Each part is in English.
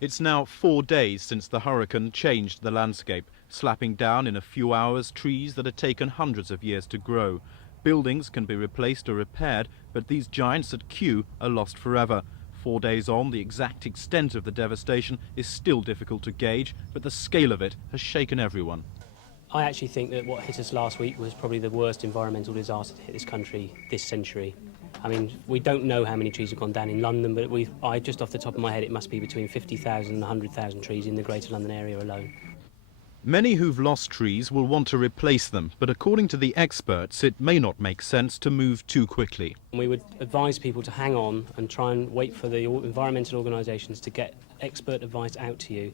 It's now 4 days since the hurricane changed the landscape, slapping down in a few hours trees that had taken hundreds of years to grow. Buildings can be replaced or repaired, but these giants at Kew are lost forever. 4 days on, the exact extent of the devastation is still difficult to gauge, but the scale of it has shaken everyone. I actually think that what hit us last week was probably the worst environmental disaster to hit this country this century. I mean, we don't know how many trees have gone down in London, but just off the top of my head, it must be between 50,000 and 100,000 trees in the Greater London area alone. Many who've lost trees will want to replace them, but according to the experts, it may not make sense to move too quickly. We would advise people to hang on and try and wait for the environmental organisations to get expert advice out to you.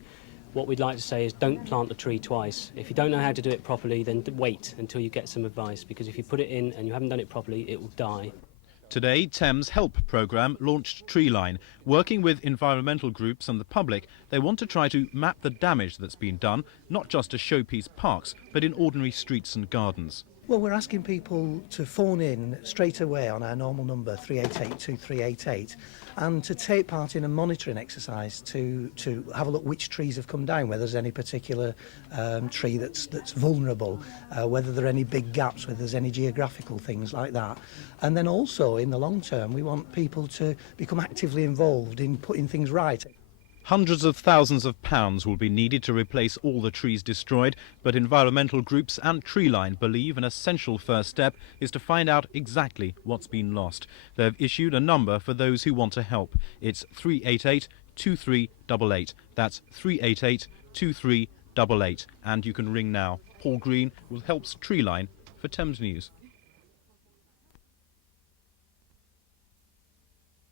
What we'd like to say is don't plant the tree twice. If you don't know how to do it properly, then wait until you get some advice, because if you put it in and you haven't done it properly, it will die. Today, Thames Help programme launched Treeline. Working with environmental groups and the public, they want to try to map the damage that's been done, not just to showpiece parks, but in ordinary streets and gardens. Well, we're asking people to phone in straight away on our normal number 388-2388 and to take part in a monitoring exercise to have a look which trees have come down, whether there's any particular tree that's vulnerable, whether there are any big gaps, whether there's any geographical things like that. And then also in the long term we want people to become actively involved in putting things right. Hundreds of thousands of pounds will be needed to replace all the trees destroyed, but environmental groups and Treeline believe an essential first step is to find out exactly what's been lost. They've issued a number for those who want to help. It's 388-2388. That's 388-2388. And you can ring now. Paul Green helps Treeline for Thames News.